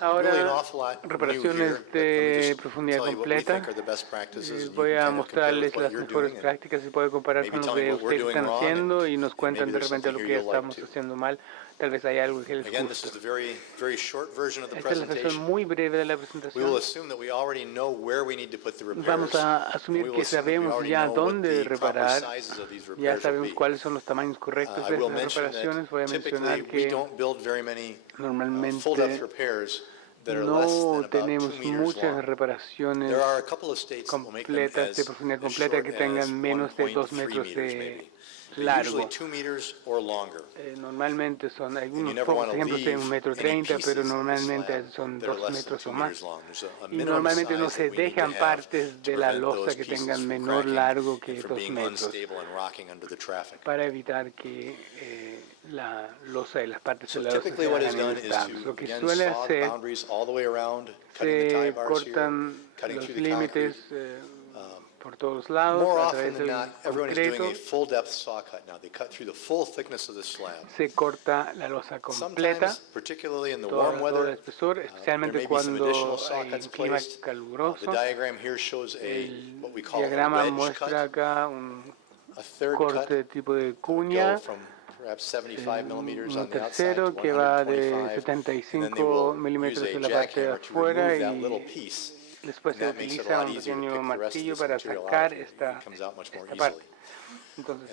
Ahora, reparaciones de profundidad completa. Voy a mostrarles las mejores prácticas y puedo comparar con lo que ustedes están haciendo y nos cuentan de repente lo que estamos haciendo mal. Tal vez hay algo que les guste. Esta es la versión muy breve de la presentación. Vamos a asumir que sabemos ya dónde reparar, ya sabemos cuáles son los tamaños correctos de estas reparaciones. Voy a mencionar que normalmente no tenemos muchas reparaciones completas, de profundidad completa, que tengan menos de 2 metros de largo. Normalmente son algunos pocos ejemplos de 1,30 m, pero normalmente son 2 metros o más. Y normalmente no se dejan partes de la losa que tengan menor largo que 2 metros para evitar que la losa y las partes de la losa se hagan inestables. Lo que suele hacer, se cortan los límites por todos lados, a través del concreto, se corta la losa completa, todo el espesor, especialmente cuando hay un clima caluroso. El diagrama muestra acá un corte de tipo de cuña, un tercero que va de 75 milímetros en la parte de afuera y después se utiliza un pequeño martillo para sacar esta parte. Entonces,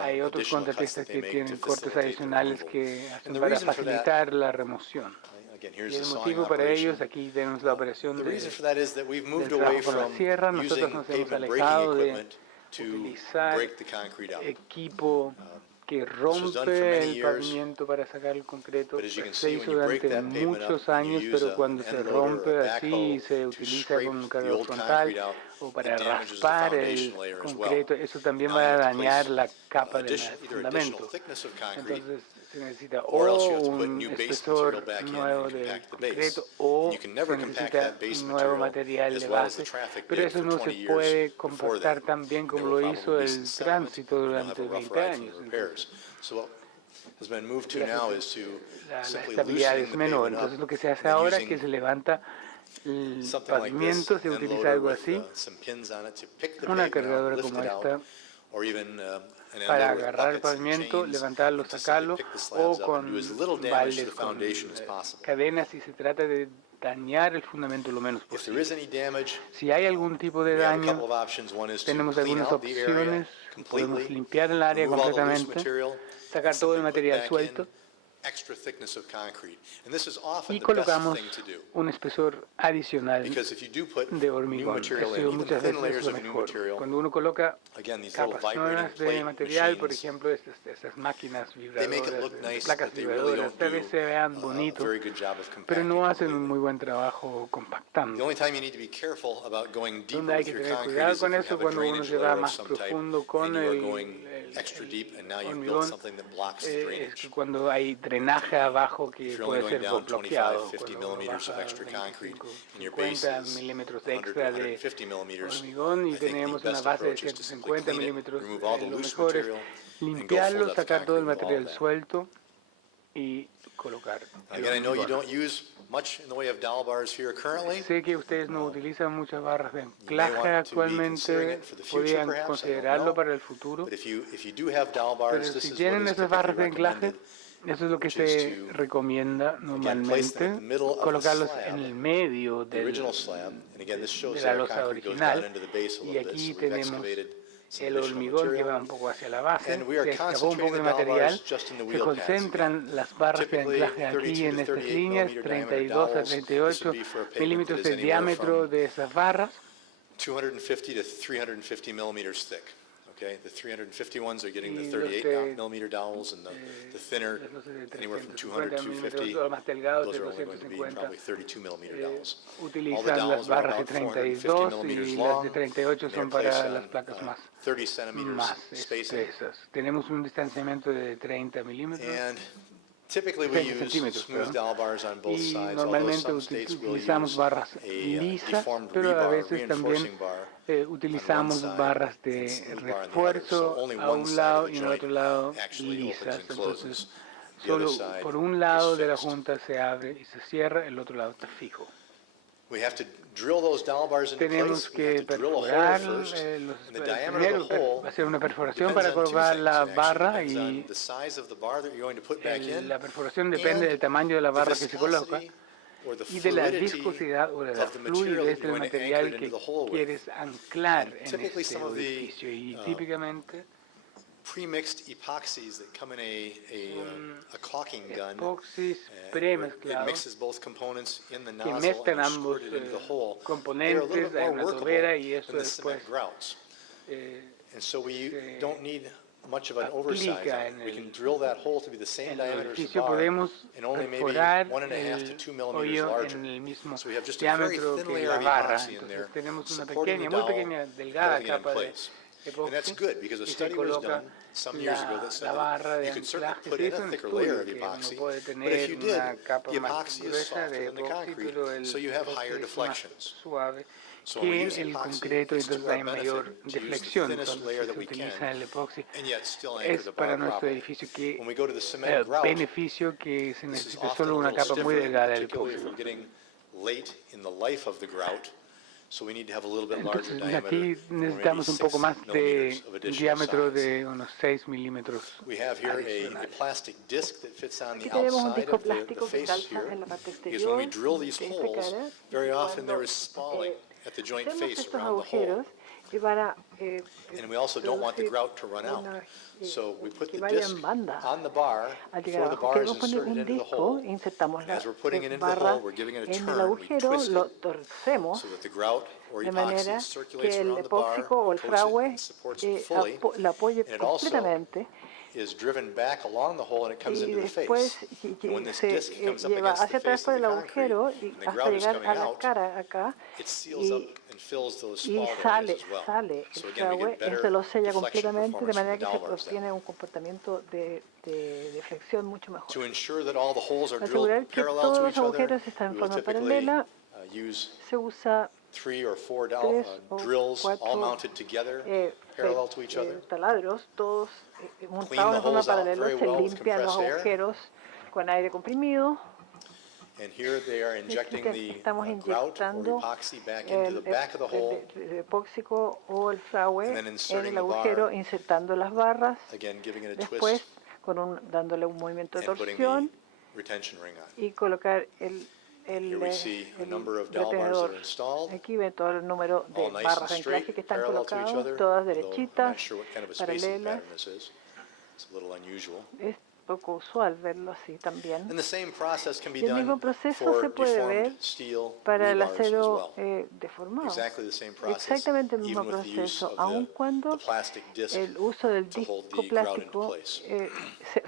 hay otros contratistas que tienen cortes adicionales que hacen para facilitar la remoción. Y el motivo para ellos, aquí tenemos la operación del trabajo con la sierra. Nosotros nos hemos alejado de utilizar equipo que rompe el pavimento para sacar el concreto. Se hizo durante muchos años, pero cuando se rompe así, se utiliza con un cargador frontal o para raspar el concreto, eso también va a dañar la capa del fundamento. Entonces se necesita o un espesor nuevo de concreto o se necesita un nuevo material de base, pero eso no se puede comportar tan bien como lo hizo el tránsito durante 20 años. Entonces, la estabilidad es menor. Entonces lo que se hace ahora es que se levanta el pavimento, se utiliza algo así, una cargadora como esta, para agarrar el pavimento, levantarlo, sacarlo, o con baldes, con cadenas, si se trata de dañar el fundamento lo menos posible. Si hay algún tipo de daño, tenemos algunas opciones. Podemos limpiar el área completamente, sacar todo el material suelto y colocamos un espesor adicional de hormigón. Eso muchas veces es lo mejor. Cuando uno coloca capas nuevas de material, por ejemplo, estas máquinas vibradoras, placas vibradoras, tal vez se vean bonitos, pero no hacen un muy buen trabajo compactando. Donde hay que tener cuidado con eso cuando uno se va más profundo con el hormigón, es que cuando hay drenaje abajo que puede ser bloqueado, cuando uno baja 50 milímetros extra de hormigón y tenemos una base de 150 milímetros, lo mejor es limpiarlo, sacar todo el material suelto y colocar el hormigón. Sé que ustedes no utilizan muchas barras de anclaje actualmente, podrían considerarlo para el futuro, pero si tienen esas barras de anclaje, eso es lo que se recomienda normalmente, colocarlos en el medio de la losa original. Y aquí tenemos el hormigón que va un poco hacia la base, se escapó un poco de material, se concentran las barras de anclaje aquí en estas líneas, 32 a 38 milímetros de diámetro de esas barras. 250 to 350 millimeters thick. Okay, the 350 ones are getting the 38 millimeter dowels, and the thinner, anywhere from 200 to 250, those are only going to be probably 32 millimeter dowels. Utilizan las barras de 32 y las de 38 son para las placas más espesas. Tenemos un distanciamiento de 30 milímetros. Typically we use smooth dowel bars on both sides, normalmente utilizamos barras lisas, pero a veces también utilizamos barras de refuerzo a un lado y en el otro lado lisas. Entonces The other Solo side por un lado is de la fixed. junta se abre y se cierra, el otro lado está fijo. We have to drill those dowel bars into Tenemos place. We have que to drill a hole perforar first. los, And the diameter of primero the hole hacer una perforación depends para on two colgar things. la It actually barra depends on y the size of the bar that you're going to put back in la perforación depende and del tamaño de la the barra que se coloca viscosity or the y de la fluidity viscosidad o de la of the material that fluidez you're del going to anchor it material into que the hole with. quieres anclar And en typically este some of the, orificio. Y típicamente pre-mixed epoxies that come in a caulking gun. epoxis It premezclados mixes both components in the que nozzle mezclan and ambos squirt it into the hole. They are a little componentes bit en more una workable tobera y than eso the después cement grouts. And so we se don't need much of an oversize on aplica it. en We el- can drill that hole to be the same en el diameter as the orificio bar podemos and only maybe perforar 1.5 to 2 el millimeters hoyo larger. en el mismo So we have just a very diámetro thin que layer la of barra. epoxy in there Entonces tenemos una supporting pequeña, the muy dowel, pequeña, delgada holding it in capa de place. And that's epoxi good because a y se study was coloca done some years ago that la said barra that de you could certainly anclaje. put Se in hizo a un thicker layer estudio of que uno epoxy, puede but if tener you did, una capa the más epoxy is gruesa softer de than the epoxi, concrete, pero el so you have higher epoxi es más deflections. suave So when we que use el epoxy, concreto y it's to entonces our hay mayor benefit to use the deflexión. thinnest Entonces layer si that se we can utiliza el epoxi and yet still anchor es the para bar nuestro properly. edificio que When we go to the cement grout, beneficio que se this is necesita often solo a una little capa muy stiffer, delgada del particularly if epoxi. we're getting late in the life of the grout. So we need to have a little bit larger Entonces diameter, aquí maybe necesitamos un poco 6 más de millimeters of additional diámetro size. de unos 6 milímetros We have here a adicionales. plastic disc that fits on Aquí the tenemos un outside disco of the plástico que face calza here, en la parte because when we exterior drill these de esta holes, cara. very often Cuando there is spalling at the joint hacemos face estos around the hole. agujeros y para And we also don't want the producir grout to run out. una, So we put que the vaya disc en banda. on the bar Al llegar before the abajo bar is queremos poner inserted un into the disco, hole. insertamos And la as we're putting it into the barra hole, we're giving it a en el turn, we agujero, twist lo it torcemos so that the grout or de epoxy manera circulates que el around the bar, epóxico o el coats it, fragüe and supports it fully. la apoye And it also completamente is driven back along the hole and it comes y into the después face. And when this se disc comes up lleva against hacia the atrás face por of el the concrete agujero y and the hasta grout is llegar coming a la out, cara acá it seals up and fills those y spalled sale, areas as well. sale So el again, we fragüe, get better esto lo sella deflection completamente de performance from manera the que se dowel bars then. obtiene un comportamiento de deflexión mucho mejor. To ensure that all the holes are Para drilled asegurar que parallel todos to los each other, agujeros están en we will forma typically paralela, use se usa 3 or 4 tres o drills all cuatro mounted together, parallel to each other. taladros, todos montados Clean the en forma holes out paralela, very se well with limpian los compressed air. agujeros con aire comprimido. And here they are injecting the Estamos grout or inyectando epoxy back into the back of the hole, el epóxico o el fragüe and then en inserting el the agujero, bar, insertando las barras, again giving it a después twist dándole un movimiento de and putting torsión the retention ring on. y colocar el Here we see a number of dowel bars that retenedor. are installed, Aquí ven todo el número de all nice barras de and straight, anclaje que están parallel to each colocadas, other, todas although I'm derechitas, not sure what kind of a spacing paralelas. pattern this is. It's a little unusual. Es poco usual verlo así también. And the same process can be Y el mismo done proceso for se puede ver deformed steel para el rebars as acero well. deformado. Exactly the same process, Exactamente el mismo even with the use proceso, of aun the cuando plastic disc el uso del to hold disco the grout into plástico, place.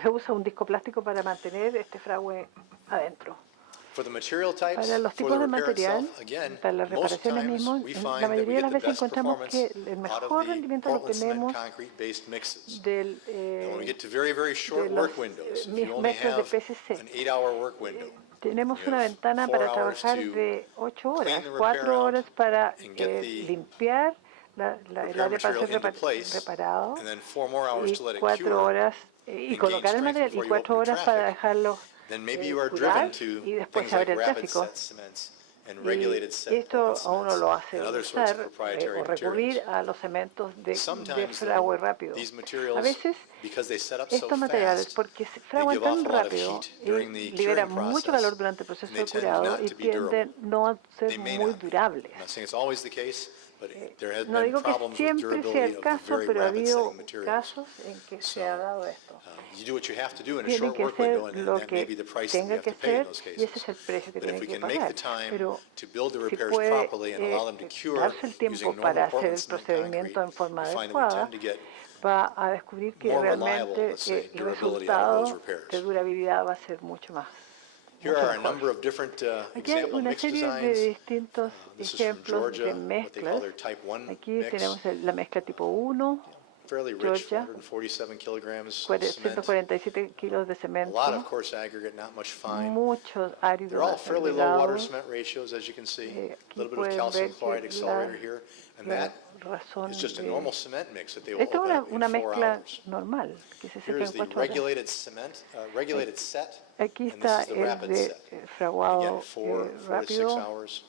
se usa un disco plástico para mantener este fragüe adentro. For the material types, Para los for tipos the de repair material, itself, again, para las most reparaciones times mismos, we la find that we mayoría de get las the veces best encontramos performance que el out mejor of the rendimiento lo Portland cement obtenemos concrete-based mixes. del, And when we get to very, very short de work los windows, if you only mezclas de have PCC. an 8-hour work window, Tenemos you una have ventana 4 para hours trabajar to de 8 clean horas, the repair 4 out horas para and get the limpiar el repair área para material ser into place, reparado and then 4 more hours y to let it 4 cure, horas y and colocar gain el material strength y before you 4 open the horas para traffic. dejarlo then maybe you are curar driven to y después things se abre like el rapid tráfico. set cements and regulated set Y esto cements a uno lo hace and other sorts of usar proprietary o recurrir materials. a los cementos de Sometimes, fragüe though, rápido. these A materials, veces because they set up so estos materiales, fast, porque se they fraguan give off tan a lot of rápido heat during the liberan curing mucho process, calor durante el proceso and they de tend curado not y to be durable. tienden no a ser They may muy not be. durables. I'm not saying it's always the case, but there has No been digo que problems with siempre sea durability el of the caso, very pero ha rapid habido setting materials. casos en que se ha dado esto. You do what you have to do in a Tienen short que work hacer window, and lo that may be que the price that you tenga have que to pay in hacer those y ese cases. es el precio que But if tienen we que can make pagar. the time Pero to build the si repairs puede properly and allow them to cure darse el tiempo using para normal hacer Portland el cement procedimiento en concrete, forma we find that we adecuada, tend to get va a descubrir que more reliable, realmente let's say, el durability out of resultado those repairs. de durabilidad va a ser mucho Here are a mejor. number of different Aquí hay example una mix serie de designs. distintos This is from ejemplos Georgia, de what they call mezclas. their Type 1 Aquí mix. tenemos la mezcla tipo 1, Fairly rich, Georgia, 447 kilograms of cement. 147 kilos de A cemento, lot of coarse aggregate, not much fine. muchos They're all áridos fairly low water agregados. cement ratios, as you can see. A Aquí little bit of pueden calcium ver chloride que accelerator here. And that razón is just a de... normal cement mix that they will Esta es open up una in 4 mezcla hours. normal que se seca Here is en the 4 horas. regulated cement, regulated set, Aquí and this está is the el rapid de set. fraguado Again, 4 to 6 rápido hours.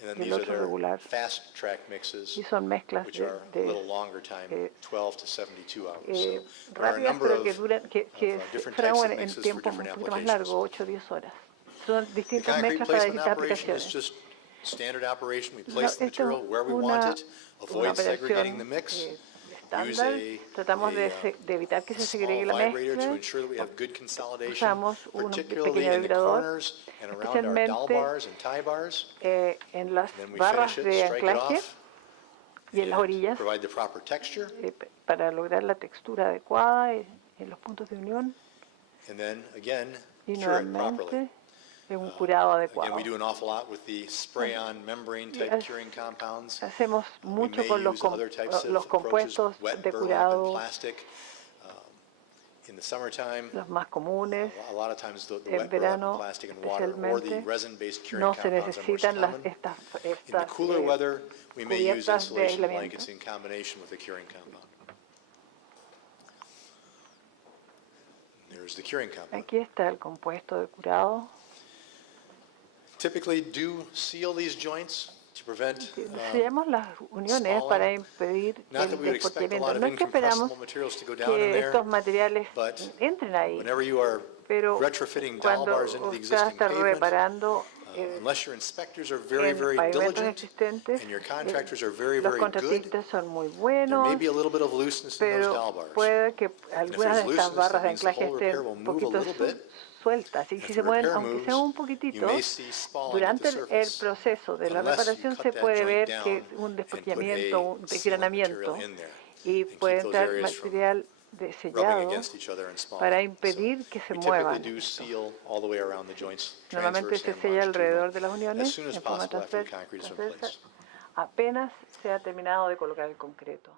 And then y el these are otro their regular. fast track mixes, Y son mezclas which are a little longer time, 12 to 72 hours. So there are a rápidas, number pero of que different types fraguan of en mixes for tiempos un different poquito más applications. largos, 8 o 10 horas. Son The distintas concrete mezclas para placement distintas operation is aplicaciones. just standard operation. We No, place the esto material es where we una want it, avoid segregating the operación mix, estándar. Tratamos de evitar que se segregue la small vibrator to mezcla. ensure that we have good consolidation, Usamos un particularly pequeño in the vibrador, corners and around our dowel especialmente bars and tie bars. en las Then we barras finish it, de strike it anclaje off, y en las and orillas provide the proper texture. Para lograr la textura adecuada en los puntos de unión And then again, y cure it properly. nuevamente en un curado Again, adecuado. we do an awful lot with the spray-on membrane type curing compounds. Hacemos We mucho may con los, use other types los of approaches, compuestos wet de burlap and curado, plastic. In the summertime, los más comunes. a lot of times the En wet burlap and verano, plastic and water or the especialmente, resin-based curing no se compounds are most necesitan common. estas In the cooler weather, we may use cubiertas de insulation aislamiento. blankets in combination with the curing compound. There's the curing compound. Aquí está el compuesto de curado. Typically do seal these joints to prevent Sellamos las uniones spalling. para impedir Not that el we would expect a lot despotriamiento. of No es que esperamos incompressible materials to go down in que there, estos materiales but entren ahí, whenever you are pero retrofitting dowel cuando bars into the usted existing está pavement, reparando unless your inspectors are very, en very pavimentos diligent existentes, and your contractors are very, los very good, contratistas son muy there buenos, may be a little bit of looseness in those dowel pero bars. puede que And if algunas there's de estas looseness, barras that de means the anclaje whole repair estén will un move a poquito little bit. sueltas, y If si the se mueven, repair aunque moves, sea un you poquitito, may see spalling at durante the el surface, proceso de la unless you reparación cut se that puede joint ver down que un and put despotriamiento, un a sealant desgranamiento, material in there y and keep puede those entrar areas from material de rubbing sellado against each other and spalling. para So impedir que se we muevan. typically do seal all the way around the joints, Normalmente transverse se and sella alrededor longitudinal, de las as uniones soon as en forma possible after the concrete is in transversa, place. apenas se ha terminado de colocar el concreto.